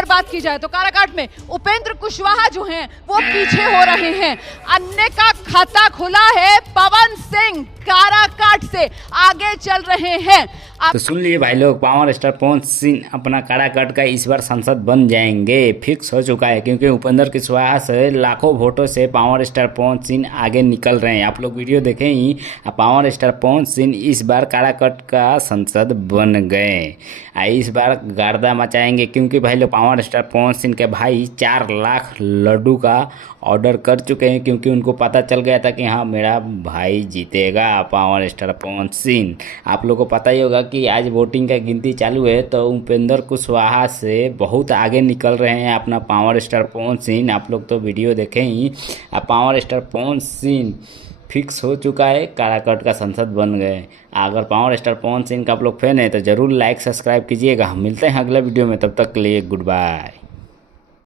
अगर बात की जाए तो काराकाट में उपेंद्र कुशवाहा जो हैं वो पीछे हो रहे हैं। अन्य का खाता खुला है, पवन सिंह काराकाट से आगे चल रहे हैं। तो सुन लिए भाई लोग, पावर स्टार पवन सिंह अपना काराकाट का इस बार सांसद बन जाएंगे, फिक्स हो चुका है। क्योंकि उपेंद्र कुशवाहा से लाखों वोटों से पावर स्टार पवन सिंह आगे निकल रहे हैं। आप लोग वीडियो देखें ही, पावर स्टार पवन सिंह इस बार काराकाट का सांसद बन गए। इस बार गर्दा मचाएंगे। क्योंकि भाई लोग पावर स्टार पवन सिंह के भाई 4 लाख लड्डू का ऑर्डर कर चुके हैं। क्योंकि उनको पता चल गया था कि हाँ मेरा भाई जीतेगा पावर स्टार पवन सिंह। आप लोगों को पता ही होगा कि आज वोटिंग का गिनती चालू है, तो उपेंद्र कुशवाहा से बहुत आगे निकल रहे हैं अपना पावर स्टार पवन सिंह। आप लोग तो वीडियो देखें ही, power star Pawan Singh fix हो चुका है, काराकाट का सांसद बन गए। अगर पावर स्टार पवन सिंह का आप लोग फैन है तो ज़रूर लाइक सब्सक्राइब कीजिएगा। हम मिलते हैं अगले वीडियो में, तब तक के लिए गुड बाय।